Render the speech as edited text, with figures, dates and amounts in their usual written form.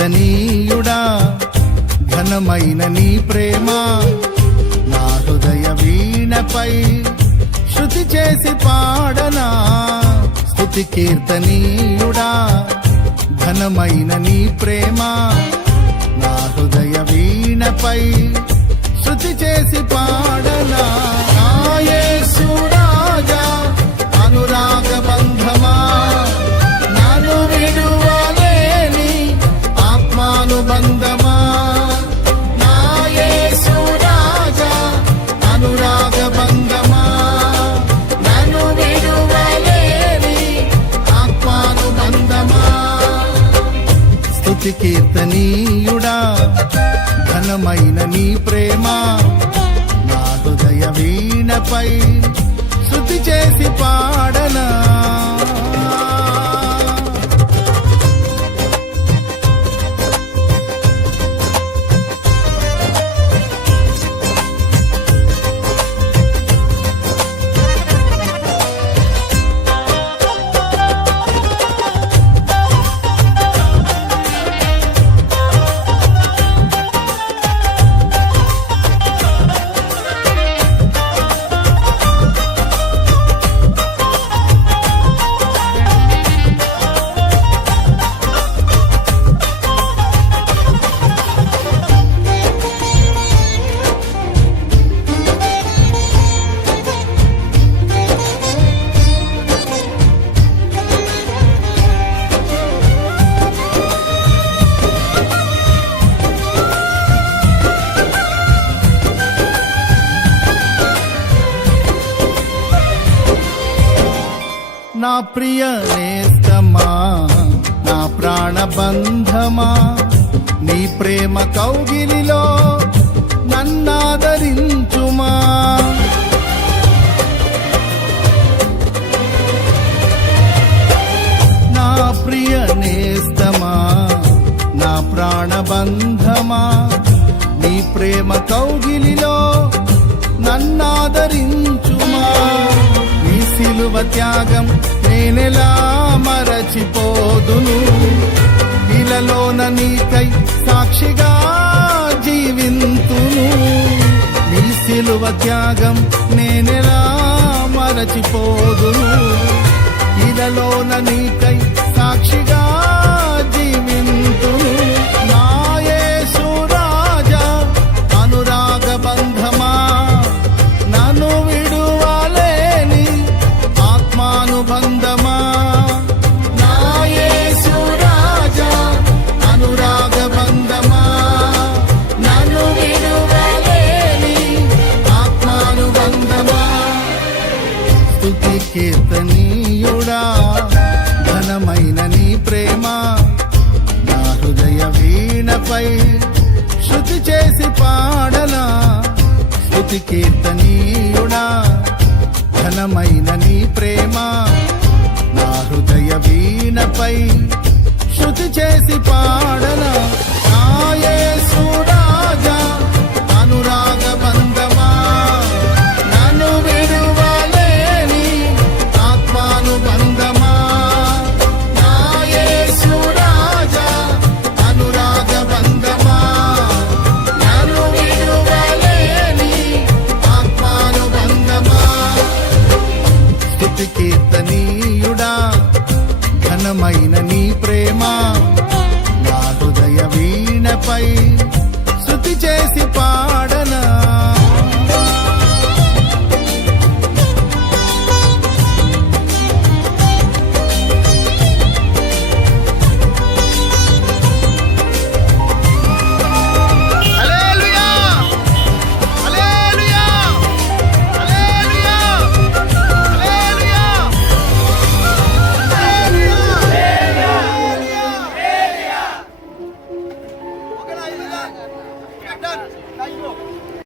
కీర్తనీయుడా ఘనమైన నీ ప్రేమ నా హృదయ వీణపై శృతి చేసి పాడనా. స్తుతి కీర్తనీయుడా ఘనమైన నీ ప్రేమ నా హృదయ వీణపై శృతి చేసి పాడనా. యేసు రాజా అనురాగ బంధమా నన్ను విడువలేని ఆత్మానుబంధమా. నా యేసు రాజా అనురాగ బంధమా నన్ను విడువలేని ఆత్మానుబంధమా. స్తుతి కీర్తనీయుడా ఘనమైన నీ ప్రేమ నా హృదయ వీణపై శృతి చేసి పాడనా. నా ప్రియ నేస్తమా నా ప్రాణబంధమా నీ ప్రేమ కౌగిలిలో నన్నాదరించుమా. నా ప్రియ నేస్తమా నా ప్రాణబంధమా నీ ప్రేమ కౌగిలిలో నన్నాదరించుమా. సిలువ త్యాగం నేనెలా మరచిపోదును, ఇలలోన నీకై సాక్షిగా జీవింతును. నీ సిలువ త్యాగం నేనెలా మరచిపోదును, ఇలలోన నీకై సాక్షిగా జీవింతును. నా యేసు రాజా అనురాగ బంధమా నన్ను విడువలేని ఆత్మానుబంధమా. నా యేసు రాజా అనురాగ బంధమా నన్ను విడువలేని ఆత్మానుబంధమా. స్తుతి కీర్తనీయుడా ఘనమైన నీ ప్రేమ నా హృదయ వీణపై శృతి చేసి పాడనా. స్తుతి కీర్తనీయుడా ఘనమైన నీ ప్రేమ నా హృదయ వీణపై శృతి చేసి పాడనా. నా యేసు రాజా